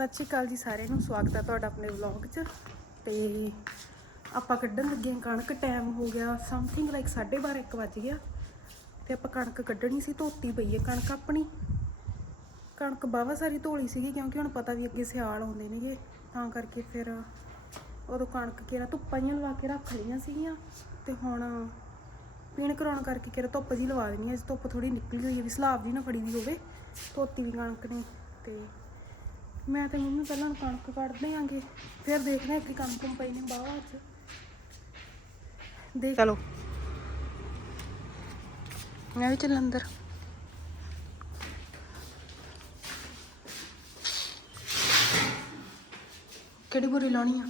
ਸਤਿ ਸ਼੍ਰੀ ਅਕਾਲ ਜੀ ਸਾਰਿਆਂ ਨੂੰ। ਸਵਾਗਤ ਹੈ ਤੁਹਾਡਾ ਆਪਣੇ ਵਲੌਗ 'ਚ। ਤੇ ਆਪਾਂ ਕੱਢਣ ਲੱਗੇ ਹਾਂ ਕਣਕ। ਟਾਈਮ ਹੋ ਗਿਆ ਸਮਥਿੰਗ ਲਾਈਕ 12:30 1 ਵਜ ਗਿਆ। ਤੇ ਆਪਾਂ ਕਣਕ ਕੱਢਣੀ ਸੀ, ਧੋਤੀ ਪਈ ਹੈ ਕਣਕ ਆਪਣੀ। ਕਣਕ ਬਾਵਾ ਸਾਰੀ ਧੋਲੀ ਸੀਗੀ ਕਿਉਂਕਿ ਹੁਣ ਪਤਾ ਵੀ ਅੱਗੇ ਸਿਆਲ ਆਉਂਦੇ ਨੇਗੇ। ਤਾਂ ਕਰਕੇ ਫਿਰ ਉਦੋਂ ਕਣਕ ਕਿਹੜਾ ਧੁੱਪਾਂ ਜਿਹੀਆਂ ਲਵਾ ਕੇ ਰੱਖ ਲਈਆਂ ਸੀਗੀਆਂ। ਤੇ ਹੁਣ ਪੀਣ ਕਰਾਉਣ ਕਰਕੇ ਕਿਹੜਾ ਧੁੱਪ ਜੀ ਲਵਾ ਦੇਣੀ ਅੱਜ ਧੁੱਪ ਥੋੜੀ ਨਿਕਲੀ ਹੋਈ ਹੈ, ਵੀ ਸਲਾਬ ਵੀ ਨਾ ਫੜੀ ਵੀ ਹੋਵੇ। ਧੋਤੀ ਵੀ ਕਣਕ ਨੇ ਤੇ ਮੈਂ ਤੇ ਮੰਮੀ ਪਹਿਲਾਂ ਕਣਕ ਕੱਢਦੇ ਆਂਗੇ ਫਿਰ ਦੇਖਦੇ ਹਾਂ ਕਿ ਕੰਮ ਕੁਮ ਪਈ ਨੇ ਬਾਵਾ ਅੱਜ ਦੇਖ ਚਲੋ। ਮੈਂ ਵੀ ਚੱਲ ਅੰਦਰ। ਕਿਹੜੀ ਬੁਰੀ ਲਾਉਣੀ ਆ?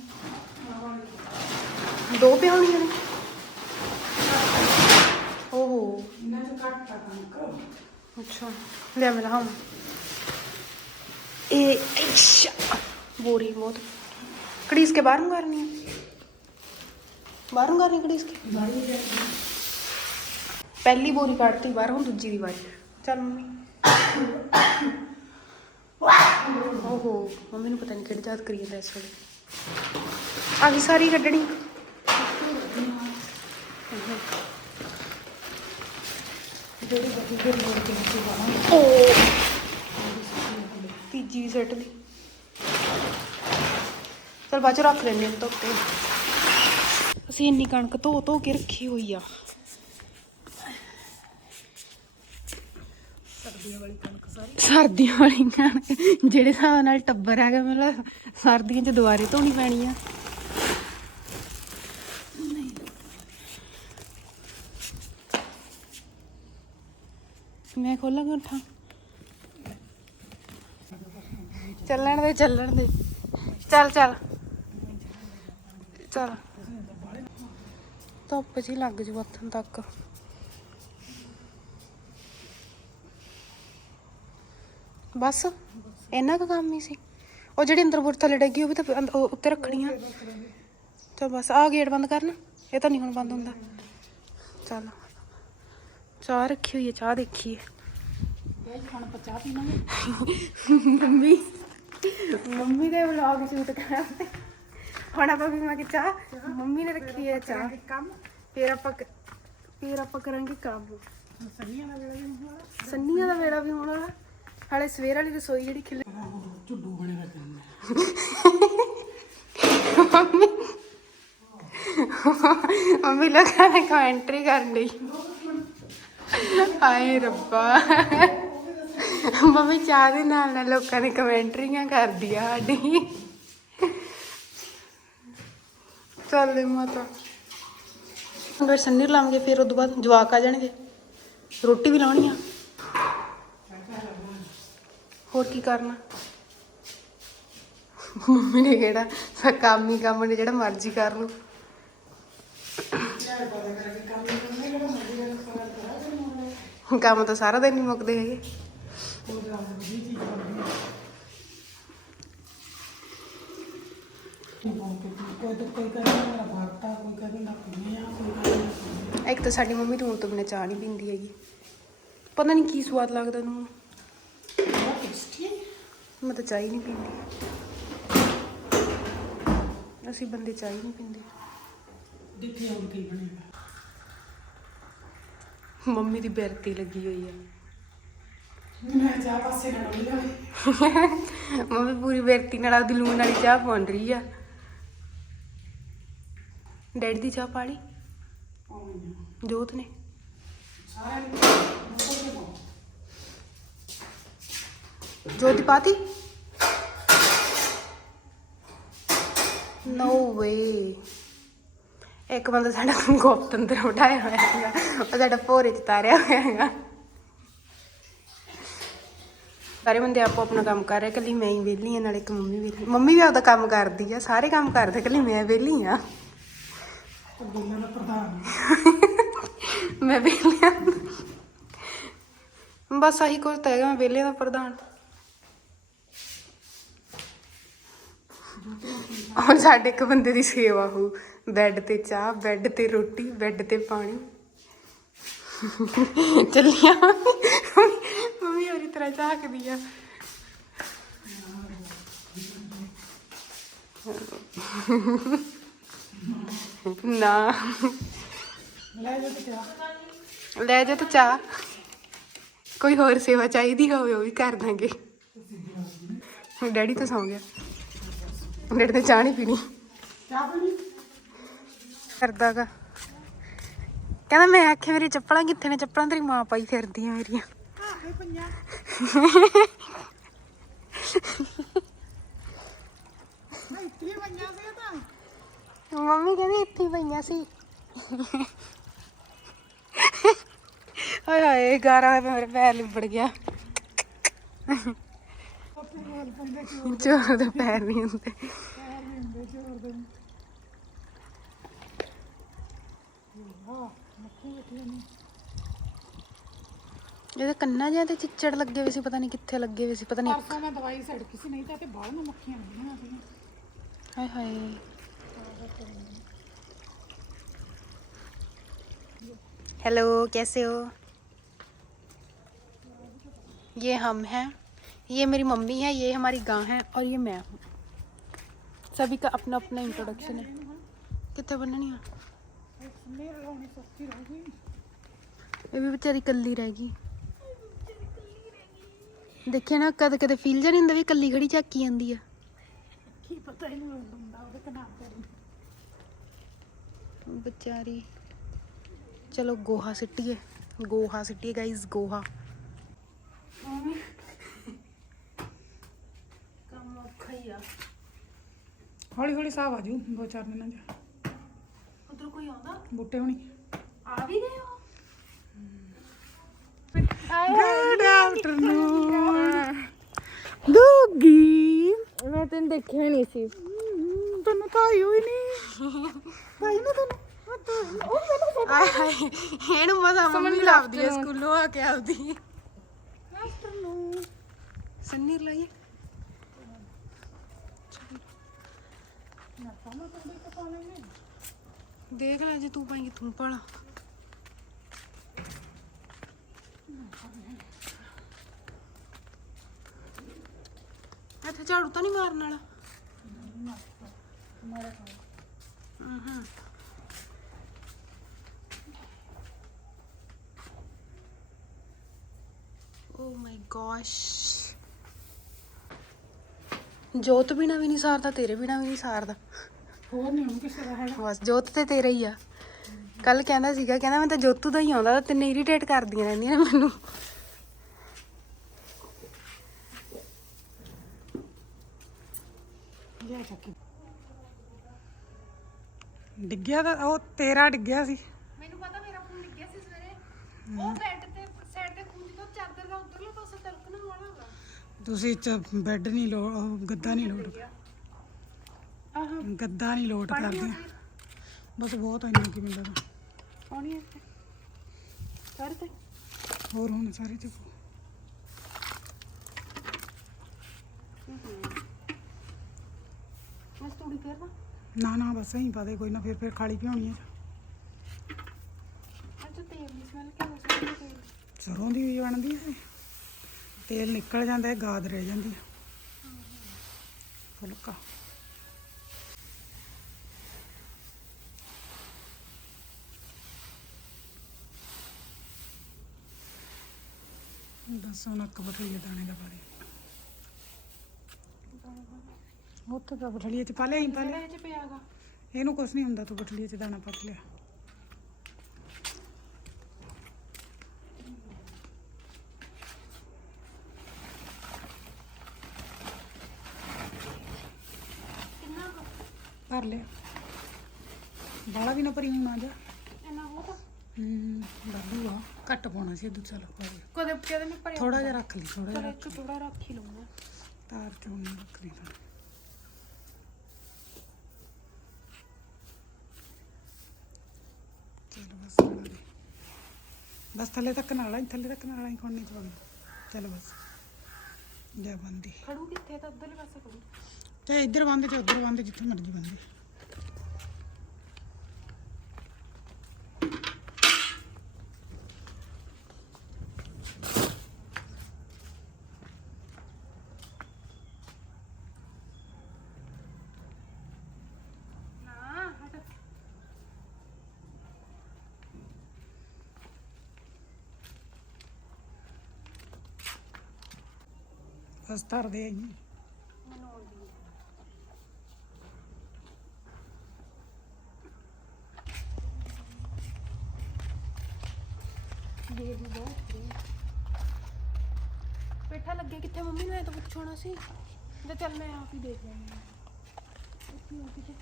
ਦੋ ਪਿਆਉਣੀਆਂ ਨੇ। ਓਹੋ। ਅੱਛਾ। ਲੈ ਮੈਂ ਲਾਉਂ ਇਹ ਅੱਛਾ ਬੋਰੀ ਬਹੁਤ ਕੜੀਸ ਕੇ ਬਾਹਰ ਨੂੰ ਕਰਨੀ ਕਰਨੀ ਕੜੀਸ ਕੇ ਪਹਿਲੀ ਬੋਰੀ ਕੱਢਤੀ ਬਾਹਰ ਦੂਜੀ ਦੀ ਵਾਰੀ ਚੱਲ ਮੰਮੀ ਓਹੋ ਮੰਮੀ ਨੂੰ ਪਤਾ ਨਹੀਂ ਕਿਹੜੀ ਯਾਦ ਕਰੀ ਜਾਂਦਾ ਇਸ ਵੇਲੇ ਆ ਵੀ ਸਾਰੀ ਕੱਢਣੀ ਜਿਹੜੀ ਬੱਤੀ ਫਿਰ ਮੋੜ ਕੇ ਨੀਚੇ ਓ ਤੀਜੀ ਵੀ ਸੱਟ ਲਈ ਚਲ ਬਾਅਦ ਚ ਰੱਖ ਲੈਣੇ ਹਾਂ ਧੁੱਪ ਤੇ। ਅਸੀਂ ਇੰਨੀ ਕਣਕ ਧੋ ਧੋ ਕੇ ਰੱਖੀ ਹੋਈ ਆ। ਸਰਦੀਆਂ ਵਾਲੀ ਕਣਕ ਜਿਹੜੇ ਹਿਸਾਬ ਨਾਲ ਟੱਬਰ ਹੈਗਾ ਮਤਲਬ ਸਰਦੀਆਂ 'ਚ ਦੁਬਾਰੇ ਧੋਣੀ ਪੈਣੀ ਆ। ਮੈਂ ਖੋਲਾਂਗਾ ਉੱਠਾਂ। ਚੱਲਣ ਦੇ ਚੱਲਣ ਦੇ। ਚੱਲ ਚੱਲ। ਚੱਲ। ਧੁੱਪ ਜੀ ਲੱਗ ਜੂ ਹੱਥਾਂ ਤੱਕ। ਬਸ ਇੰਨਾ ਕੁ ਕੰਮ ਹੀ ਸੀ। ਉਹ ਜਿਹੜੀ ਅੰਦਰ ਬੁਰ ਥੱਲੇ ਡੱਗੀ ਉਹ ਵੀ ਤਾਂ ਅੰਦ- ਉਹ ਉੱਤੇ ਰੱਖਣੀ ਆ। ਤਾਂ ਬਸ ਆ ਗੇਟ ਬੰਦ ਕਰਨਾ। ਇਹ ਤਾਂ ਨਹੀਂ ਹੁਣ ਬੰਦ ਹੁੰਦਾ। ਚੱਲ। ਚਾਹ ਰੱਖੀ ਹੋਈ ਹੈ ਚਾਹ ਦੇਖੀਏ ਮੰਮੀ। ਮੰਮੀ ਦੇ ਵਲੌਗ ਸ਼ੂਟ ਕਰਾਂਗੇ ਹੁਣ ਆਪਾਂ ਵੀ ਮੈਂ ਕਿ ਚਾਹ। ਮੰਮੀ ਨੇ ਰੱਖੀ ਹੈ ਚਾਹ। ਕੰਮ ਫਿਰ ਆਪਾਂ ਕ- ਫਿਰ ਆਪਾਂ ਕਰਾਂਗੇ ਕੰਮ। ਸੰਨੀਆਂ ਦਾ ਵੇਲਾ ਵੀ ਹੋਣ। ਵਾਲਾ ਹਾਲੇ ਸਵੇਰ ਵਾਲੀ ਰਸੋਈ ਜਿਹੜੀ ਖਿਲੇ ਝੁੱਡੂ ਬਣੇ ਰੱਖੇ ਮੰਮੀ ਲੋਕਾਂ ਨੇ ਕਮੈਂਟਰੀ ਕਰਨ ਲਈ। ਆਏ ਰੱਬਾ। ਮੰਮੀ ਚਾਹ ਦੇ ਨਾਲ ਨਾਲ ਲੋਕਾਂ ਨੇ ਕਮੈਂਟਰੀਆਂ ਕਰਦੀ ਆ ਸਾਡੀ। ਚੱਲ ਮਾਤਾ। ਫਿਰ ਸੰਨੀ ਲਾਵਾਂਗੇ ਫਿਰ ਉਦੋਂ ਬਾਅਦ ਜਵਾਕ ਆ ਜਾਣਗੇ। ਰੋਟੀ ਵੀ ਲਾਉਣੀ ਆ। ਹੋਰ ਕੀ ਕਰਨਾ? ਮੰਮੀ ਨੇ ਕਿਹੜਾ ਸਾ ਕੰਮ ਹੀ ਕੰਮ ਨੇ ਜਿਹੜਾ ਮਰਜ਼ੀ ਕਰ ਲਓ। ਕੰਮ ਤਾਂ ਸਾਰਾ ਦਿਨ ਹੀ ਮੁੱਕਦੇ ਹੈਗੇ। ਕੋਈ ਤਾਂ ਕੋਈ ਕਹਿੰਦਾ ਮੇਰਾ ਭਾਗਤਾ ਕੋਈ ਕਹਿੰਦਾ ਕੁੜੀਆਂ ਕੋਈ ਕਹਿੰਦਾ ਇੱਕ ਤਾਂ ਸਾਡੀ ਮੰਮੀ ਤੋਂ ਤੋਂ ਬਿਨਾਂ ਚਾਹ ਨਹੀਂ ਪੀਂਦੀ ਹੈਗੀ। ਪਤਾ ਨਹੀਂ ਕੀ ਸਵਾਦ ਲੱਗਦਾ ਉਹਨੂੰ ਮੈਂ ਤਾਂ ਚਾਹ ਹੀ ਨਹੀਂ ਪੀਂਦੀ। ਅਸੀਂ ਬੰਦੇ ਚਾਹ ਹੀ ਨਹੀਂ ਪੀਂਦੇ। ਦੇਖੀ ਹੁਣ ਕੀ ਬਣੇਗਾ। ਮੰਮੀ ਦੀ ਬਿਰਤੀ ਲੱਗੀ ਹੋਈ ਆ ਮੈਂ ਚਾਹ ਪਾਸੇ ਨਾ ਡੋਲ ਜਾਵੇ। ਮੰਮੀ ਪੂਰੀ ਬਿਰਤੀ ਨਾਲ ਆਪਦੀ ਲੂਣ ਵਾਲੀ ਚਾਹ ਪਾਉਣ ਰਹੀ ਆ। ਡੈਡੀ ਦੀ ਚਾਹ ਪਾਲੀ ਜੋਤ ਨੇ? ਜੋਤ ਪਾਤੀ? ਨੋ ਵੇ ਇੱਕ ਬੰਦਾ ਸਾਡਾ ਗੁਪਤ ਅੰਦਰ ਉਠਾਇਆ ਹੋਇਆ ਹੈਗਾ। ਉਹ ਸਾਡਾ ਭੋਰੇ ਚ ਤਾਰਿਆ ਹੋਇਆ ਹੈਗਾ। ਸਾਰੇ ਬੰਦੇ ਆਪੋ ਆਪਣਾ ਕੰਮ ਕਰ ਰਹੇ ਕੱਲੀ ਮੈਂ ਹੀ ਵਿਹਲੀ ਆ ਨਾਲ ਇੱਕ ਮੰਮੀ ਵਿਹਲੀ। ਮੰਮੀ ਵੀ ਆਪਦਾ ਕੰਮ ਕਰਦੀ ਆ ਸਾਰੇ ਕੰਮ ਕਰਦੇ ਕੱਲੀ ਮੈਂ ਵਿਹਲੀ ਆ ਦਾ ਪ੍ਰਧਾਨ ਮੈਂ ਵਿਹਲੀ ਆ ਬਸ ਆਹੀ ਕੁਝ ਤਾਂ ਹੈਗਾ ਮੈਂ ਵਿਹਲੇ ਦਾ ਪ੍ਰਧਾਨ। ਹੁਣ ਸਾਡੇ ਇੱਕ ਬੰਦੇ ਦੀ ਸੇਵਾ ਹੋ ਬੈੱਡ ਤੇ ਚਾਹ ਬੈੱਡ ਤੇ ਰੋਟੀ ਬੈੱਡ ਤੇ ਪਾਣੀ। ਚੱਲੀਆਂ। ਹੋਰੀ ਤਰ੍ਹਾਂ ਝਾਕਦੀ ਆ। ਨਾ। ਲੈ ਜਾ ਤੇ ਕਿਹਾ ਲੈ ਜਾ ਤੇ ਚਾਹ। ਕੋਈ ਹੋਰ ਸੇਵਾ ਚਾਹੀਦੀ ਹੋਵੇ ਉਹ ਵੀ ਕਰ ਦਾਂਗੇ। ਡੈਡੀ ਤਾਂ ਸੌਂ ਗਿਆ। ਡੈਡੀ ਤਾਂ ਚਾਹ ਨਹੀਂ ਪੀਣੀ। ਚਾਹ ਪੀਣੀ ਕਰਦਾਗਾ ਕਹਿੰਦਾ ਮੈਂ ਆਖਿਆ ਮੇਰੀ ਚੱਪਲਾਂ ਕਿੱਥੇ ਨੇ ਚੱਪਲਾਂ ਤੇਰੀ ਮਾਂ ਪਾਈ ਫਿਰਦੀ ਆ ਮੇਰੀਆਂ ਆਹੇ ਪੰਜਾ ਮੈਂ ਇੱਥੇ ਪੰਜਾ ਸੀ ਤਾਂ ਮੰਮੀ ਕਹਿੰਦੀ ਇੱਥੇ ਪਈਆਂ ਸੀ ਹਾਏ ਹਾਏ ਗਾਰਾ ਮੇਰੇ ਪੈਰ ਲਿਬੜ ਗਿਆ ਉੱਥੇ ਹੋਰ ਪੈਂਦੇ ਚੋਰ ਚੋਰ ਦੇ ਪੈਰ ਨਹੀਂ ਹੁੰਦੇ ਪੈਰ ਵੀ ਹੁੰਦੇ ਚੋਰ ਦੇ ਹਾਂ ਮੱਖੀ ਬੈਠੀ ਨਹੀਂ ਇਹਦੇ ਕੰਨਾਂ ਜਿਹਾ ਤੇ ਚਿੱਚੜ ਲੱਗੇ ਹੋਏ ਸੀ ਪਤਾ ਨਹੀਂ ਕਿੱਥੇ ਲੱਗੇ ਹੋਏ ਸੀ ਪਤਾ ਨਹੀਂ ਪਰਸੋਂ ਮੈਂ ਦਵਾਈ ਸੜਕੀ ਸੀ ਨਹੀਂ ਤਾਂ ਤੇ ਬਾਹਰ ਨੂੰ ਮੱਖੀਆਂ ਲੱਗੀਆਂ ਸੀ ਹਾਏ ਹਾਏ हेलो कैसे हो ये हम हैं ये मेरी मम्मी है ये हमारी गां है और ये मैं हूँ सभी का अपना अपना इंट्रोडक्शन है कितने बननी है ਮੇਰ ਲਾਉਣੀ ਸੌਖੀ ਰਹੂਗੀ ਇਹ ਦੇਖਿਆ ਨਾ ਕਦੇ ਕਦੇ ਫੀਲ ਜਾਂ ਨਹੀਂ ਹੁੰਦਾ ਵੀ ਕੱਲੀ ਖੜੀ ਝਾਕੀ ਜਾਂਦੀ ਆ। ਕੀ ਪਤਾ ਇਹਨੂੰ ਹੁੰਦਾ ਉਹਦੇ ਕਨਾਲ ਕਰੀ। ਵਿਚਾਰੀ ਚਲੋ ਗੋਹਾ ਸਿੱਟੀਏ। ਗੋਹਾ ਸਿੱਟੀਏ ਗਾਇਸ ਗੋਹਾ। ਕੰਮ ਔਖਾ ਹੀ ਆ। ਹੌਲੀ ਹੌਲੀ ਸਾਹ ਆਜੂ ਦੋ ਚਾਰ ਦਿਨਾਂ ਚ। ਉਧਰ ਕੋਈ ਆਉਂਦਾ? ਬੂਟੇ ਹੋਣੀ। ਆ ਵੀ ਗਏ ਹੋ ਗੁੱਡ ਆਫਟਰਨੂਨ ਦੁੱਗੀ ਮੈਂ ਤੈਨੂੰ ਦੇਖਿਆ ਨਹੀਂ ਸੀ। ਤੈਨੂੰ ਤਾਂ ਆਈ ਹੋਈ ਨਹੀਂ। ਭਾਈ ਨਾ ਤੈਨੂੰ। ਆਏ ਹਾਏ ਇਹਨੂੰ ਮਜ਼ਾ ਮੰਮੀ ਲੱਭਦੀ ਹੈ ਸਕੂਲੋਂ ਆ ਕੇ ਆਉਦੀ। ਸੰਨੀ ਲਾਈਏ। ਨਾ ਪਾ ਲੈਣੇ ਦੇਖ ਲੈ ਜੇ ਤੂੰ ਪਾਏਂਗੀ ਤੂੰ ਪਾਲਾ ਇੱਥੇ ਝਾੜੂ ਤਾਂ ਨਹੀਂ ਮਾਰਨ ਵਾਲਾ? ਮਾਰਾ ਹੂੰ। ਓ ਮਾਈ ਗॉश ਜੋਤ ਬਿਨਾ ਵੀ ਨਹੀਂ ਸਾਰਦਾ ਤੇਰੇ ਬਿਨਾ ਵੀ ਨਹੀਂ ਸਾਰਦਾ। ਹੋਰ ਨਹੀਂ ਕਿਸੇ ਦਾ ਹੈਗਾ। ਬਸ ਜੋਤ ਤੇ ਤੇਰਾ ਹੀ ਆ। ਕੱਲ ਕਹਿੰਦਾ ਸੀਗਾ ਕਹਿੰਦਾ ਮੈਂ ਤਾਂ ਜੋਤੂ ਦਾ ਹੀ ਆਉਂਦਾ ਤੇ ਨਹੀਂ ਇਰੀਟੇਟ ਕਰਦੀਆਂ ਰਹਿੰਦੀਆਂ ਨੇ ਮੈਨੂੰ। ਡਿੱਗਿਆ ਤਾਂ ਉਹ ਤੇਰਾ ਡਿੱਗਿਆ ਸੀ। ਮੈਨੂੰ ਪਤਾ ਮੇਰਾ ਫੋਨ ਡਿੱਗਿਆ ਸੀ ਸਵੇਰੇ। ਉਹ ਬੈੱਡ ਤੇ ਸਾਈਡ ਤੇ ਖੂੰਜ ਤੋਂ ਚਾਦਰ ਦਾ ਉਧਰਲੇ ਪਾਸੇ ਤਲਕਣਾ ਵਾਲਾ ਹੈਗਾ ਤੁਸੀਂ ਚ ਬੈੱਡ ਨਹੀਂ ਲੋਡ ਉਹ ਗੱਦਾ ਨਹੀਂ ਲੋਡ ਆਹ। ਗੱਦਾ ਨਹੀਂ ਲੋਡ ਕਰਦੇ। ਬਸ ਬਹੁਤ ਇੰਨਾ ਕੀ ਮਿਲਦਾ ਤਾਂ। ਪਾਣੀ ਇੱਥੇ। ਕਰ ਤੇ। ਹੋਰ ਹੁਣ ਸਾਰੇ ਚੁੱਪ। ਮੈਂ ਤੂੜੀ ਫੇਰਨਾ। ਨਾ ਨਾ ਬਸ ਐਂ ਪਾ ਦੇ ਕੋਈ ਨਾ ਫਿਰ ਫਿਰ ਖਾਲੀ ਪਿਉਣੀ ਹੈ ਅੱਛਾ ਤੇਲ ਦੀ ਸਮੈਲ ਕਿਉਂ ਸਰੋਂ ਦੀ ਵੀ ਬਣਦੀ ਹੈ ਤੇਲ ਨਿਕਲ ਜਾਂਦਾ ਹੈ ਗਾਦ ਰਹਿ ਜਾਂਦੀ ਹੈ ਫੁਲਕਾ। ਦੱਸੋ ਨੱਕ ਬਠਈਏ ਦਾਣੇ ਦਾ ਬਾਰੇ ਉੱਥੇ ਤਾਂ ਬਠਲੀਏ ਚ ਪਾ ਲਿਆ ਹੀ ਪਾ ਲਿਆ। ਇਹ ਚ ਪਿਆਗਾ ਇਹਨੂੰ ਕੁਛ ਨਹੀਂ ਹੁੰਦਾ ਤੂੰ ਬਠਲੀਏ ਚ ਦਾਣਾ ਪਾ ਕੇ ਲਿਆ। ਕਿੰਨਾ ਕੁ? ਭਰ ਲਿਆ। ਬਾਲਾ ਵੀ ਨਾ ਭਰੀ ਹੁਣ ਆ ਜਾ। ਇੰਨਾ ਬਹੁਤ ਹੂੰ ਬਾਬੂ ਆ। ਘੱਟ ਪਾਉਣਾ ਸੀ ਦੂਜਾ ਲੋ ਕਦੇ ਕਦੇ ਨਹੀਂ ਭਰਿਆ ਥੋੜਾ ਜਿਹਾ ਰੱਖ ਲਈ ਥੋੜਾ ਚਲ ਜਿਹਾ ਇੱਕ ਥੋੜਾ ਰੱਖ ਹੀ ਤਾਰ ਚੋਂ ਨਹੀਂ ਰੱਖਣੀ ਤਾਂ ਚਲੋ ਬਸ। ਬਸ ਥੱਲੇ ਤੱਕ ਨਾਲ ਆਈ ਥੱਲੇ ਤੱਕ ਨਾਲ ਆਈ ਕੋਣ ਨਹੀਂ ਚਲੋ ਬਸ। ਜਾ ਬੰਦੀ। ਖੜੂ ਕਿੱਥੇ ਤਾਂ ਉਧਰਲੇ ਪਾਸੇ ਖੜੂ। ਚਾਹੇ ਇੱਧਰ ਬੰਦ ਤੇ ਉੱਧਰ ਬੰਦ ਜਿੱਥੇ ਮਰਜ਼ੀ ਬੰਦੇ। ਬਸ ਧਰਦੇ ਆਈ ਮੈਨੂੰ ਆਉਂਦੀ ਬਹੁਤ ਫਰੀ ਪੇਠਾ ਲੱਗਿਆ ਕਿੱਥੇ? ਮੰਮੀ ਨੂੰ ਇਹ ਤਾਂ ਪੁੱਛਣਾ ਸੀ। ਤੇ ਚੱਲ ਮੈਂ ਆਪ ਹੀ ਦੇਖ ਲੈਂਦੀ ਹਾਂ। ਇੱਥੇ ਕਿਤੇ।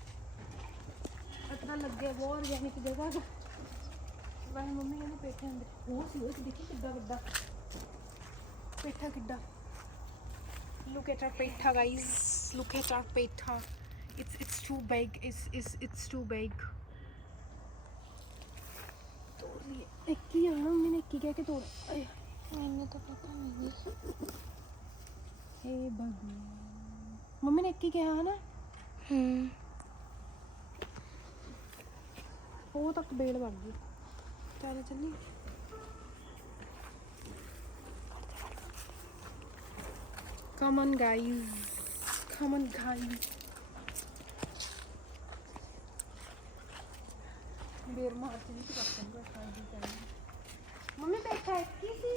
ਅਤਨਾ ਲੱਗਿਆ ਬਹੁਤ ਆਰਗੈਨਿਕ ਜਗ੍ਹਾ ਵਾਹ ਮੰਮੀ ਕਹਿੰਦੀ ਪੇਠੇ ਅੰਦਰ। ਉਹ ਸੀ, ਉਹ ਦੇਖੀ ਕਿੱਡਾ ਵੱਡਾ। ਪੇਠਾ ਕਿੱਡਾ। Look at our peta guys. Look at our peta it's it's too big. It's it's it's too big. ਇੱਕ ਮੰਮੀ ਨੇ ਇੱਕ ਹੀ ਕਹਿ ਕੇ ਤੋੜ ਆਏ ਮੈਨੂੰ ਤਾਂ ਪਤਾ ਨਹੀਂ ਹੇ ਭਗਵਾਨ ਮੰਮੀ ਨੇ ਇੱਕ ਕਿਹਾ ਹਨਾ ਹੂੰ ਉਹ ਤੱਕ ਬੇਲ ਵਗ ਗਈ ਚੱਲ ਚੱਲੀ Come on guys. Come on guys. ਬੇਰ ਮਾਰ ਕੇ ਨਹੀਂ ਕਰਦਾ ਬੈਠਾ ਜੀ ਚਾਹੀਦੀ ਮੰਮੀ ਬੈਠਾ ਇੱਕ ਹੀ ਸੀ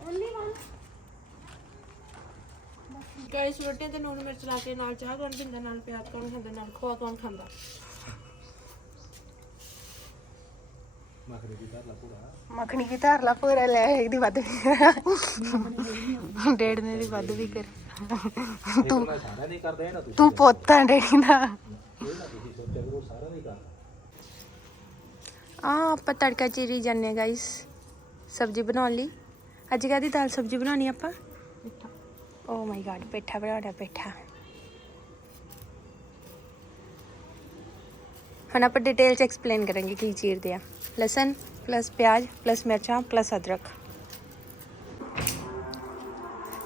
ਓਨਲੀ ਵਨ ਗਾਇਸ ਰੋਟੀਆਂ ਤੇ ਨੂਨ ਮਿਰਚ ਲਾ ਕੇ ਨਾਲ ਚਾਹ ਕੌਣ ਪੀਂਦਾ ਨਾਲ ਪਿਆਜ਼ ਕੌਣ ਖਾਂਦਾ ਨਾਲ ਖੋਆ ਕੌਣ ਖਾਂਦਾ? ਮੱਖਣੀ ਦੀ ਧਾਰ ਲਾ ਪੂਰਾ। ਲੈ ਇਹਦੀ ਵੱਧ ਵੀ ਡੇਢ ਨੇ ਦੀ ਵੱਧ ਵੀ ਕਰ। ਤੂੰ ਸਾਰਾ ਨਹੀਂ ਕਰਦੇ ਨਾ ਤੁਸੀਂ। ਤੂੰ ਪੋਤਾ ਡੈਡੀ ਦਾ ਇਹ ਨਾ ਤੁਸੀਂ ਸੋਚਿਆ ਕਰੋ ਸਾਰਾ ਨਹੀਂ ਕਰਦਾ। ਆ ਆਪਾਂ ਤੜਕਾ ਚੀਰੀ ਜਾਂਦੇ ਗਾਇਸ ਸਬਜ਼ੀ ਬਣਾਉਣ ਲਈ। ਅੱਜ ਕਾਹਦੀ ਦਾਲ ਸਬਜ਼ੀ ਬਣਾਉਣੀ ਆਪਾਂ? ਓ ਮਾਈ ਗॉड ਪੇਠਾ ਬਣਾਉਣਾ ਪੇਠਾ। ਹੁਣ ਆਪਾਂ ਡਿਟੇਲ ਚ ਐਕਸਪਲੇਨ ਕਰਾਂਗੇ ਕੀ ਚੀਰਦੇ ਆ। ਲਸਣ ਪਲੱਸ ਪਿਆਜ਼ ਪਲੱਸ ਮਿਰਚਾਂ ਪਲੱਸ ਅਦਰਕ।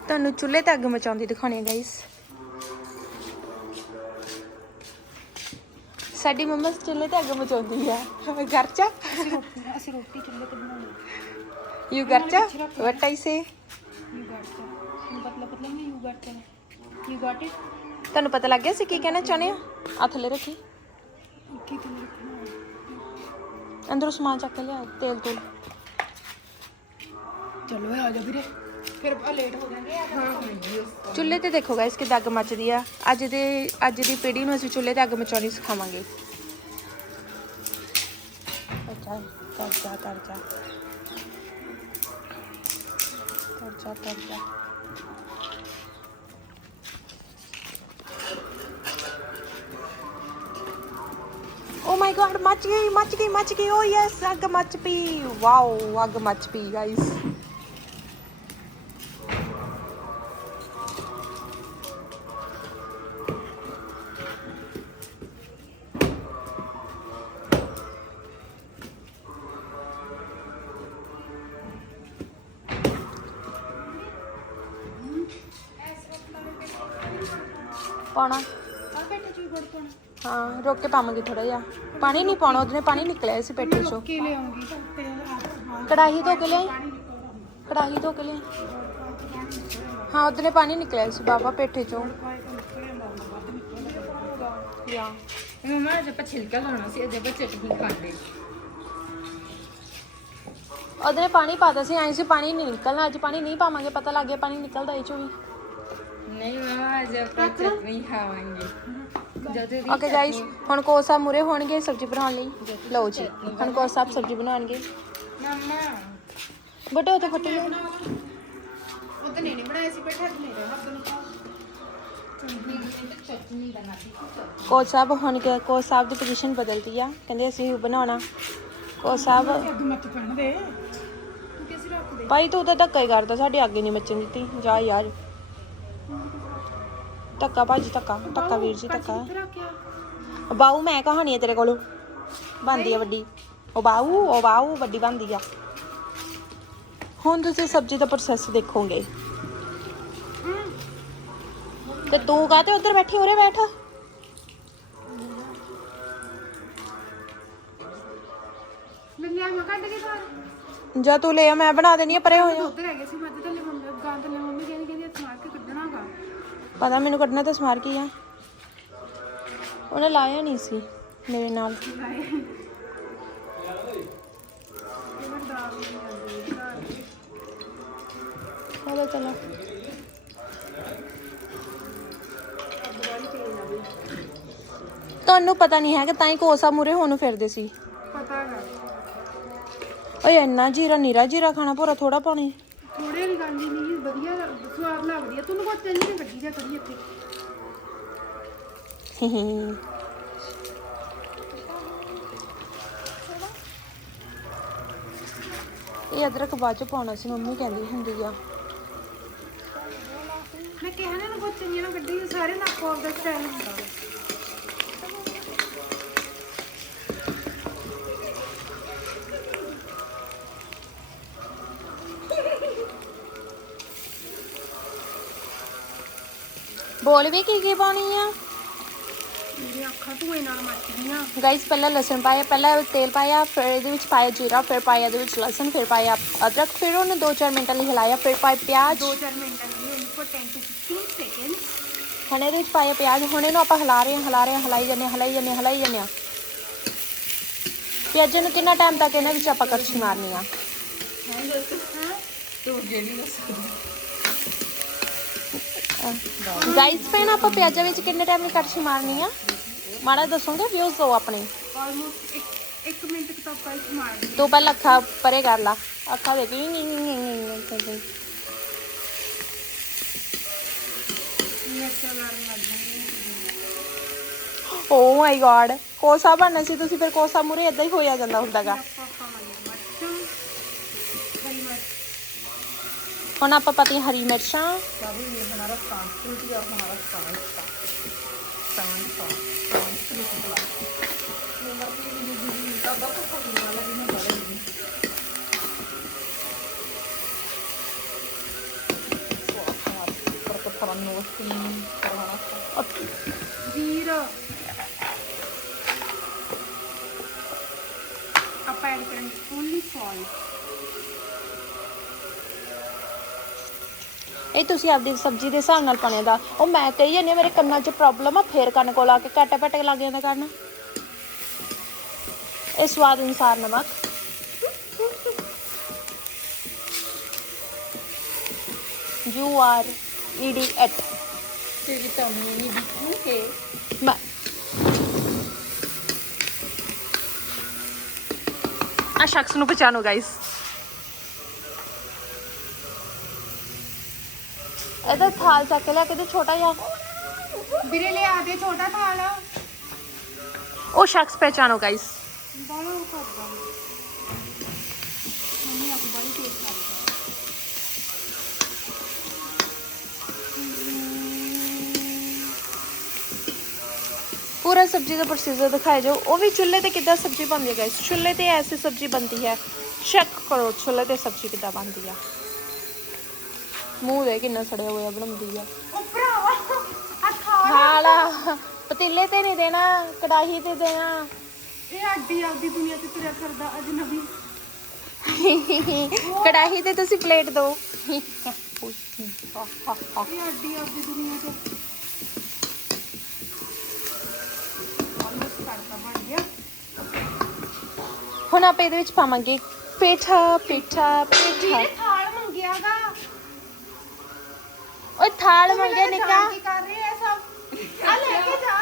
ਤੁਹਾਨੂੰ ਚੁੱਲ੍ਹੇ ਤੇ ਅੱਗ ਮਚਾਉਂਦੀ ਦਿਖਾਉਣੀ ਹੈ ਗਾਇਸ ਸਾਡੀ ਮੰਮਾ ਚੁੱਲ੍ਹੇ ਤੇ ਅੱਗ ਮਚਾਉਂਦੀ ਆ। ਘਰ ਚ ਅਸੀਂ ਰੋਟੀ ਚੁੱਲ੍ਹੇ ਤੇ ਬਣਾਉਣੀ ਯੂ ਘਰ ਚ what I say you got it ਪਤਲਾ ਪਤਲਾ ਨਹੀਂ you got it you got it ਤੁਹਾਨੂੰ ਪਤਾ ਲੱਗ ਗਿਆ ਸੀ ਕੀ ਕਹਿਣਾ ਚਾਹੁੰਦੇ ਆ ਆ ਥੱਲੇ ਰੱਖੀ। ਕੀ ਤੂੰ ਅੰਦਰੋਂ ਸਮਾਨ ਚੱਕ ਕੇ ਲਿਆ ਤੇਲ ਤੂਲ। ਚਲੋ ਆ ਜਾ ਵੀਰੇ। ਫਿਰ ਆ ਲੇਟ ਹੋ ਜਾਣਗੇ ਹਾਂ ਚੁੱਲ੍ਹੇ ਤੇ ਦੇਖੋ ਗਾਇਸ ਕਿ ਅੱਗ ਮੱਚਦੀ ਆ। ਅੱਜ ਦੇ ਅੱਜ ਦੀ ਪੀੜ੍ਹੀ ਨੂੰ ਅਸੀਂ ਚੁੱਲ੍ਹੇ ਤੇ ਅੱਗ ਮਚਾਉਣੀ ਸਿਖਾਵਾਂਗੇ। ਅੱਛਾ ਤਰ ਜਾ ਤਰ ਜਾ ਤਰ ਜਾ ਓ ਮਾਈ ਗॉड ਮੱਚ ਗਈ ਮੱਚ ਗਈ ਮੱਚ ਗਈ ਓ ਯੈਸ ਅੱਗ ਮੱਚ ਪਈ ਵਾਓ ਅੱਗ ਮੱਚ ਪਈ ਗਾਇਸ ਹਾਂ ਰੋਕ ਕੇ ਪਾਵਾਂਗੇ ਥੋੜਾ ਜਿਹਾ ਪਾਣੀ ਨਹੀਂ ਪਾਉਣਾ ਉਹਦੇ ਪਾਣੀ ਨਿਕਲਿਆ ਸੀ ਪੇਟੇ ਚੋਂ ਕੀ ਲਿਆਉਂਗੀ ਤੇਲ ਆ ਕੜਾਹੀ ਧੋ ਕੇ ਲਿਆਈ ਕੜਾਹੀ ਧੋ ਕੇ ਲਿਆਈ ਹਾਂ ਉਹਦੇ ਪਾਣੀ ਨਿਕਲਿਆ ਸੀ ਬਾਬਾ ਪੇਟੇ ਚੋਂ ਯਾ ਮਮਾ ਜੇ ਆਪਾਂ ਛਿਲਕਾ ਲਾਉਣਾ ਸੀ ਅਜੇ ਆਪਾਂ ਚਟਨੀ ਖਾਂਦੇ ਉਹਦੇ ਪਾਣੀ ਪਾਤਾ ਸੀ ਐਂ ਸੀ ਪਾਣੀ ਨਹੀਂ ਨਿਕਲਣਾ ਅੱਜ ਪਾਣੀ ਨਹੀਂ ਪਾਵਾਂਗੇ ਪਤਾ ਲੱਗ ਗਿਆ ਪਾਣੀ ਨਿਕਲਦਾ ਇਹ ਚੋਂ ਵੀ ਨਹੀਂ ਮਮਾ ਅਜੇ ਆਪਾਂ ਚਟਨੀ ਖਾਵਾਂਗੇ ਜਦੋਂ ਵੀ ਓਕੇ ਗਾਇਸ ਹੁਣ ਕੋਸਾ ਮੂਰੇ ਹੋਣਗੇ ਸਬਜ਼ੀ ਬਣਾਉਣ ਲਈ। ਲਓ ਜੀ ਹੁਣ ਕੋਸਾ ਆਪ ਸਬਜ਼ੀ ਬਣਾਉਣਗੇ। ਮਮਾ ਬਟੇ ਉਹ ਤਾਂ ਫੱਟੇ ਨਹੀਂ ਬਣਾਏ ਸੀ ਬੈਠਾ ਨੂੰ। ਬਣਾਦੀ ਕੋਚ ਸਾਹਿਬ ਹੁਣ ਕੋਚ ਸਾਹਿਬ ਦੀ ਪੋਜੀਸ਼ਨ ਬਦਲਦੀ ਆ। ਕਹਿੰਦੇ ਅਸੀਂ ਬਣਾਉਣਾ। ਕੋਚ ਸਾਹਿਬ ਭਾਈ ਤੂੰ ਤਾਂ ਧੱਕਾ ਹੀ ਕਰਦਾ ਸਾਡੇ ਅੱਗੇ ਨਹੀਂ ਮੱਚਣ ਦਿੱਤੀ। ਜਾ ਯਾਰ। ਧੱਕਾ ਭਾਜੀ ਧੱਕਾ ਧੱਕਾ ਵੀਰ ਜੀ ਧੱਕਾ। ਬਾਊ ਮੈਂ ਕਹਾਣੀ ਹੈ ਤੇਰੇ ਕੋਲੋਂ। ਬੰਦੀ ਆ ਵੱਡੀ। ਉਹ ਬਾਊ ਉਹ ਬਾਊ ਵੱਡੀ ਬੰਦੀ ਆ। ਹੁਣ ਤੁਸੀਂ ਸਬਜ਼ੀ ਦਾ ਪ੍ਰੋਸੈਸ ਦੇਖੋਗੇ। ਤੇ ਤੂੰ ਕਾਹਤੇ ਉੱਧਰ ਬੈਠੀ ਉਰੇ ਬੈਠ। ਮੈਂ ਮੈਂ ਕੇ ਜਾ ਤੂੰ ਲੈ ਆ ਮੈਂ ਬਣਾ ਦੇਣੀ ਆ ਪਰੇ ਹੋ ਜਾ। ਉੱਧਰ ਹੈਗੇ ਸੀ ਮੱਝ ਥੱਲੇ ਪਤਾ ਮੈਨੂੰ ਕੱਢਣਾ ਤਾਂ ਸਮਾਰ ਕੀ ਆ। ਉਹਨੇ ਲਾਇਆ ਨਹੀਂ ਸੀ ਮੇਰੇ ਨਾਲ। ਚਲੋ ਚਲੋ। ਤੁਹਾਨੂੰ ਪਤਾ ਨਹੀਂ ਹੈਗਾ ਤਾਂ ਹੀ ਕੋਸਾ ਮੂਰੇ ਹੋਣ ਫਿਰਦੇ ਸੀ। ਪਤਾ ਨਾ ਓਏ ਇੰਨਾ ਜੀਰਾ ਨੀਰਾ ਜੀਰਾ ਖਾਣਾ ਪੂਰਾ ਥੋੜਾ ਪਾਣੀ ਥੋੜੇ ਨਹੀਂ ਗਾਂਦੀ ਨਹੀਂ ਵਧੀਆ ਸਵਾਦ ਲੱਗਦੀ ਆ। ਤੁਹਾਨੂੰ ਕੋਈ ਤੇਲ ਨਹੀਂ ਕੱਢੀ ਜਾ ਕਰੀ ਇੱਥੇ। ਇਹ ਅਦਰਕ ਬਾਅਦ ਚ ਪਾਉਣਾ ਸੀ ਮੰਮੀ ਕਹਿੰਦੀ ਹੁੰਦੀ ਆ। ਮੈਂ ਕਿਹਾ ਨਾ ਕੋਈ ਚੰਗੀਆਂ ਨਾ ਕੱਢੀ ਸਾਰੇ ਨਾਕੋ ਆਪਦਾ ਸਟਾਈਲ ਹੁੰਦਾ ਵਾ। ਬੋਲ ਵੀ ਕੀ ਕੀ ਪਾਉਣੀ ਆ? ਮੇਰੀਆਂ ਅੱਖਾਂ ਧੂਏ ਨਾਲ ਮੱਚ ਗਈਆਂ। ਗਾਈਸ ਪਹਿਲਾਂ ਲਸਣ ਪਾਇਆ ਪਹਿਲਾਂ ਤੇਲ ਪਾਇਆ ਫਿਰ ਇਹਦੇ ਵਿੱਚ ਪਾਇਆ ਜੀਰਾ ਫਿਰ ਪਾਇਆ ਇਹਦੇ ਵਿੱਚ ਲਸਣ ਫਿਰ ਪਾਇਆ ਅਦਰਕ ਫਿਰ ਉਹਨੇ 2-4 ਮਿੰਟਾਂ ਲਈ ਹਿਲਾਇਆ ਫਿਰ ਪਾਇਆ ਪਿਆਜ਼। 2-4 ਮਿੰਟਾਂ ਲਈ ਉਹਨੂੰ for 10 to 15 seconds ਹੁਣ ਇਹਦੇ ਵਿੱਚ ਪਾਇਆ ਪਿਆਜ਼ ਹੁਣ ਇਹਨੂੰ ਆਪਾਂ ਹਿਲਾ ਰਹੇ ਹਾਂ ਹਿਲਾ ਰਹੇ ਹਾਂ ਹਲਾਈ ਜਾਂਦੇ ਹਾਂ ਹਲਾਈ ਜਾਂਦੇ ਹਾਂ ਹਲਾਈ ਜਾਂਦੇ ਹਾਂ। ਪਿਆਜ਼ਾਂ ਨੂੰ ਕਿੰਨਾ ਟਾਈਮ ਤੱਕ ਇਹਨਾਂ ਵਿੱਚ ਆਪਾਂ ਕੜਛੀ ਮਾਰਨੀ ਆ? ਗਾਈਸ ਪਹਿਲਾਂ ਆਪਾਂ ਪਿਆਜ਼ਾਂ ਵਿੱਚ ਕਿੰਨੇ ਟਾਈਮ ਲਈ ਕੜਛੀ ਮਾਰਨੀ ਆ? ਮਾੜਾ ਦੱਸੋਗੇ ਵਿਊਜ਼ ਦੋ ਆਪਣੇ। ਆਲਮੋਸਟ 1 ਮਿੰਟ ਤੱਕ ਤਾਂ ਆਪਾਂ ਇਸ ਮਾਰ ਦਿੰਦੇ ਤੂੰ ਪਹਿਲਾਂ ਅੱਖਾਂ ਪਰੇ ਕਰ ਲਾ। ਅੱਖਾਂ ਦੇਖ ਨਹੀਂ ਨਹੀਂ ਨਹੀਂ ਨਹੀਂ ਕਰਦੇ ਮਾਰਨ ਓ ਮਾਈ ਗॉड ਕੋਸਾ ਬਣਨਾ ਸੀ ਤੁਸੀਂ ਫਿਰ ਕੋਸਾ ਮੂਰੇ ਇਦਾਂ ਹੀ ਹੋਇਆ ਜਾਂਦਾ ਹੁੰਦਾਗਾ ਆਪਾਂ ਪਾਵਾਂਗੇ ਮਿਰਚਾਂ? ਹਰੀ ਮਿਰਚ ਹੁਣ ਆਪਾਂ ਪਾਤੀਆਂ ਹਰੀ ਮਿਰਚਾਂ ਜੀਰਾ ਆਪਾਂ ਐਡ ਕਰਾਂਗੇ ਓਨਲੀ ਸਾਲਟ ਇਹ ਤੁਸੀਂ ਆਪਦੀ ਸਬਜ਼ੀ ਦੇ ਹਿਸਾਬ ਨਾਲ ਪਾਣੇ ਦਾ। ਉਹ ਮੈਂ ਕਹੀ ਜਾਂਦੀ ਹਾਂ, ਮੇਰੇ ਕੰਨਾਂ 'ਚ ਪ੍ਰੋਬਲਮ ਆ ਫੇਰ ਕੰਨ ਕੋਲ ਆ ਕੇ ਕੱਟ ਪਟ ਲੱਗ ਜਾਂਦਾ ਕਰਨ। ਇਹ ਸਵਾਦ ਅਨੁਸਾਰ ਨਮਕ। ਯੂ ਆਰ ਇਡੀਐਟ ਤੇਰੀ ਤਮੀ ਨਹੀਂ ਦਿਖੂ ਕੇ? ਮੈਂ ਆ ਸ਼ਖਸ ਨੂੰ ਪਛਾਣੋ ਗਾਇਸ ਇਹਦਾ ਥਾਲ ਚੱਕ ਲਿਆ ਕਿਤੇ ਛੋਟਾ ਜਿਹਾ ਵੀਰੇ ਲਿਆ ਦੇ ਛੋਟਾ ਥਾਲ ਉਹ ਸ਼ਖਸ ਪਹਿਚਾਨੋ ਗਾਇਸ ਬਾਲਾ ਕਰਦਾ ਮੰਮੀ ਆਪ ਬੜੀ ਤੇਜ਼ ਕਰਦੀ ਪੂਰਾ ਸਬਜ਼ੀ ਦਾ ਪ੍ਰੋਸੀਜਰ ਦਿਖਾਇਆ ਜਾਓ ਉਹ ਵੀ ਚੁੱਲ੍ਹੇ ਤੇ ਕਿੱਦਾਂ ਸਬਜ਼ੀ ਬਣਦੀ ਹੈ ਗਾਇਸ ਚੁੱਲ੍ਹੇ ਤੇ ਐਸੀ ਸਬਜ਼ੀ ਬਣਦੀ ਹੈ ਚੈੱਕ ਕਰੋ ਚੁੱਲ੍ਹੇ ਤੇ ਸਬਜ਼ੀ ਕਿੱਦਾਂ ਬਣਦੀ ਆ ਮੂੰਹ ਦੇ ਕਿੰਨਾ ਸੜਿਆ ਹੋਇਆ ਬਣਾਉਂਦੀ ਆ। ਹਾਲਾ ਪਤੀਲੇ ਤੇ ਨਹੀਂ ਦੇਣਾ ਕੜਾਹੀ ਤੇ ਦੇਣਾ। ਇਹ ਅੱਡੀ ਆਪਦੀ ਦੁਨੀਆ ਤੇ ਤੁਰਿਆ ਫਿਰਦਾ ਅਜਨਬੀ ਕੜਾਹੀ ਤੇ ਤੁਸੀਂ ਪਲੇਟ ਦਿਓ ਇਹ ਦੁਨੀਆ ਤੇ। ਗਿਆ ਹੁਣ ਆਪਾਂ ਇਹਦੇ ਵਿੱਚ ਪਾਵਾਂਗੇ। ਪੇਠਾ ਪੇਠਾ ਪੇਠਾ। ਥਾਲ ਮੰਗਿਆਗਾ ਓਏ ਥਾਲ ਮੰਗੇ ਨਿਕਾ। ਕੀ ਕਰ ਰਹੇ ਐ ਸਭ? ਆ ਲੈ ਕੇ ਜਾ।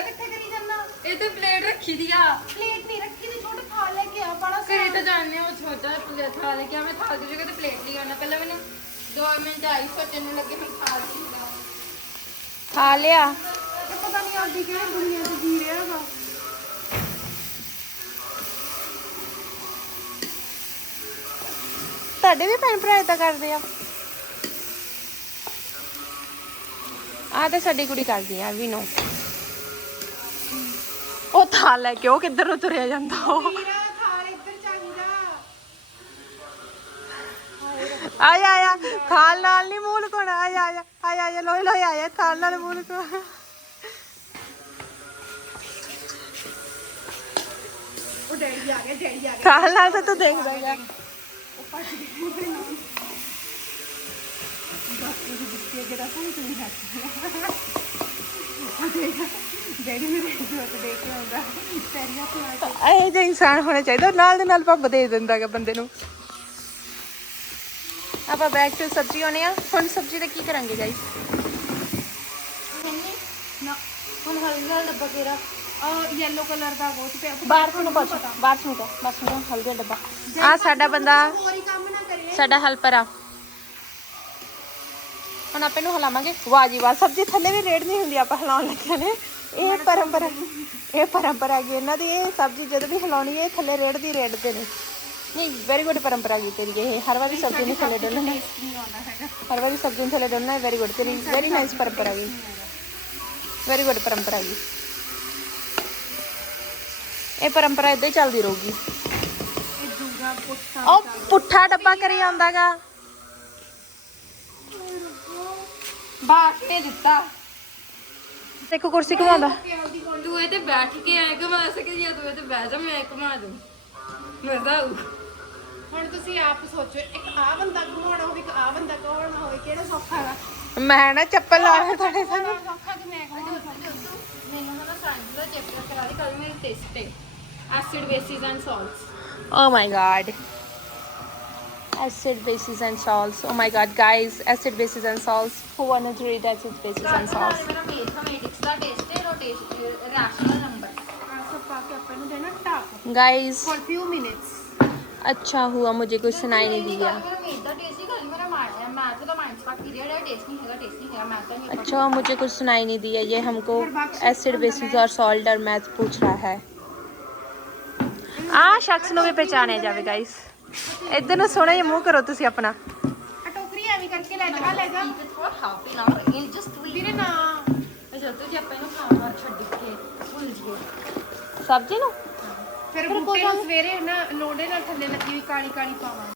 ਕਿੱਥੇ ਕਰੀ ਜਾਂਦਾ? ਇਹ ਤਾਂ ਪਲੇਟ ਰੱਖੀ ਦੀ ਆ। ਪਲੇਟ ਨਹੀਂ ਰੱਖੀ ਤੇ ਛੋਟਾ ਥਾਲ ਲੈ ਕੇ ਆ ਬੜਾ ਕਰੇ ਤਾਂ ਜਾਣਦੇ ਹੋ ਛੋਟਾ ਪਲੇਟ ਥਾਲ ਕਿਆ ਮੈਂ ਥਾਲ ਦੀ ਜਗ੍ਹਾ ਤੇ ਪਲੇਟ ਲਈ ਆਉਣਾ ਪਹਿਲਾਂ ਮੈਨੂੰ 2 ਮਿੰਟ ਆਈ ਸੋਚਣ ਨੂੰ ਲੱਗੇ ਮੈਂ ਥਾਲ ਹੁੰਦਾ ਖਾ ਲਿਆ। ਪਤਾ ਨਹੀਂ ਆਪਦੀ ਕਿਹੜੀ ਦੁਨੀਆ 'ਚ ਜੀ ਰਿਹਾ ਵਾ ਤੁਹਾਡੇ ਵੀ ਭੈਣ ਭਰਾ ਏਦਾਂ ਕਰਦੇ ਆ? ਆ ਤਾਂ ਸਾਡੀ ਕੁੜੀ ਕਰਦੀ ਆ ਵੀ ਨੋ। ਉਹ ਥਾਲ ਲੈ ਕੇ ਉਹ ਕਿੱਧਰ ਨੂੰ ਤੁਰਿਆ ਜਾਂਦਾ ਉਹ? ਆਇਆ ਆਇਆ। ਥਾਲ ਨਾਲ ਨਹੀਂ ਮੂੰਹ ਲਗਾਉਣਾ ਆਇਆ ਆਇਆ। ਆਇਆ ਆਇਆ। ਲੋਈ ਲੋਈ ਆਇਆ। ਥਾਲ ਨਾਲ ਮੂੰਹ ਲਗਾਉਣਾ ਉਹ ਡੈਡੀ ਆ ਗਿਆ ਡੈਡੀ ਆ ਗਿਆ। ਥਾਲ ਨਾਲ ਤਾਂ ਤੂੰ ਦੇਖਦਾ ਹੀ ਆ। ਡੈਡੀ ਮੇਰੇ ਜੋਤ ਦੇ ਕੇ ਆਉਂਦਾ। ਪੈਰੀਆਂ ਪਲਾ ਕੇ। ਇਹ ਜਿਹਾ ਇਨਸਾਨ ਹੋਣਾ ਚਾਹੀਦਾ ਨਾਲ ਦੇ ਨਾਲ ਪੱਬ ਦੇ ਦਿੰਦਾ ਹੈਗਾ ਬੰਦੇ ਨੂੰ। ਆਪਾਂ ਬੈਕ ਟੂ ਸਬਜ਼ੀ ਹੋਣੇ ਆ। ਹੁਣ ਸਬਜ਼ੀ ਦਾ ਕੀ ਕਰਾਂਗੇ ਗਾਈਸ ਨਾ ਹੁਣ ਮੈਨੂੰ ਹਲਦੀ ਦਾ ਡੱਬਾ ਤੇਰਾ। ਯੈਲੋ ਕਲਰ ਦਾ ਬਹੁਤ ਪਿਆ। ਬਾਹਰ ਸੁਣੋ ਪੁੱਛ ਬਾਹਰ ਸੁਣੋ। ਬਾਹਰ ਸੁਣੋ। ਹਲਦੀ ਦਾ ਡੱਬਾ। ਆ ਸਾਡਾ ਬੰਦਾ ਹੋਰ ਹੀ ਕੰਮ ਨਾ ਕਰੇ ਸਾਡਾ ਹੈਲਪਰ ਆ। ਹੁਣ ਆਪੇ ਨੂੰ ਹਲਾਵਾਂਗੇ। ਵਾਹ ਜੀ ਵਾਹ ਸਬਜ਼ੀ ਥੱਲੇ ਵੀ ਰੇੜ ਨਹੀਂ ਹੁੰਦੀ ਆਪਾਂ ਹਿਲਾਉਣ ਲੱਗਿਆ ਨੇ। ਇਹ ਪਰੰਪਰਾ ਇਹ ਪਰੰਪਰਾ ਗਈ ਇਹਨਾਂ ਦੀ ਇਹ ਸਬਜ਼ੀ ਜਦੋਂ ਵੀ ਹਿਲਾਉਣੀ ਹੈ ਥੱਲੇ ਰੇੜਦੀ ਰੇੜਦੇ ਨੇ। ਨਹੀਂ ਵੈਰੀ ਗੁੱਡ ਪਰੰਪਰਾ ਗਈ ਤੇਰੀ ਇਹ। ਹਰ ਵਾਰੀ ਸਬਜ਼ੀ ਨੂੰ ਥੱਲੇ ਡੋਲਣਾ। ਨਹੀਂ ਆਉਂਦਾ ਹੈਗਾ। ਹਰ ਵਾਰੀ ਸਬਜ਼ੀ ਨੂੰ ਥੱਲੇ ਡੋਲਣਾ ਵੈਰੀ ਗੁੱਡ ਤੇਰੀ। ਵੈਰੀ ਨਾਈਸ ਪਰੰਪਰਾ ਗਈ ਵੈਰੀ ਗੁੱਡ ਪਰੰਪਰਾ ਗਈ ਇਹ ਪਰੰਪਰਾ ਇਦਾਂ ਹੀ ਚੱਲਦੀ ਰਹੂਗੀ। ਇਹ ਦੂਗਾ ਪੁੱਠਾ ਉਹ ਪੁੱਠਾ ਡੱਬਾ ਕਰੀ ਆਉਂਦਾਗਾ ਬਾਟ ਨੇ ਦਿੱਤਾ। ਦੇਖੋ ਕੁਰਸੀ ਘੁਮਾਉਂਦਾ। ਤੂੰ ਇਹ ਤੇ ਬੈਠ ਕੇ ਐ ਘੁਮਾ ਸਕੇ ਜਾਂ ਤੂੰ ਇਹ ਤੇ ਬਹਿ ਜਾ ਮੈਂ ਘੁਮਾ ਦੂੰ। ਮਜ਼ਾ ਆਊ। ਹੁਣ ਤੁਸੀਂ ਆਪ ਸੋਚੋ ਇੱਕ ਆ ਬੰਦਾ ਘੁਮਾਉਣਾ ਹੋਵੇ ਇੱਕ ਆ ਬੰਦਾ ਘੁਮਾਉਣਾ ਹੋਵੇ ਕਿਹੜਾ ਸੌਖਾ ਹੈਗਾ ਮੈਂ ਨਾ ਚੱਪਲ ਲਾ ਲੈ ਤੁਹਾਡੇ ਸਾਹਮਣੇ। ਸੌਖਾ ਕਿ ਮੈਂ ਮੈਨੂੰ ਨਾ ਸਾਇੰਸ ਦਾ ਚੈਪਟਰ ਕਰਾ ਦੇ ਕੱਲ ਮੇਰੇ ਟੈਸਟ ਹੈ acid bases and salts Oh my god. acid bases and salts oh my god guys acid bases and salts who want to read acid bases and salts guys for few minutes अच्छा हुआ मुझे कुछ सुनाई नहीं दिया अच्छा हुआ मुझे कुछ सुनाई नहीं दिया ये हमको एसिड बेसिस और सॉल्ट और मैथ पूछ रहा है आ शख्स नु भी पहचाने जावे गाइस ਇੱਧਰ ਨੂੰ ਸੋਹਣਾ ਜਿਹਾ ਮੂੰਹ ਕਰੋ ਤੁਸੀਂ ਆਪਣਾ। ਟੋਕਰੀ ਐਵੇਂ ਕਰਕੇ ਸਬਜ਼ੀ ਨੂੰ? ਫਿਰ ਬੂਟੇ ਨੂੰ ਸਵੇਰੇ ਨਾ ਲੋੜੇ ਨਾਲ ਥੱਲੇ ਲੱਗੀ ਹੋਈ ਕਾਲੀ ਕਾਲੀ ਪਾਵਾਂ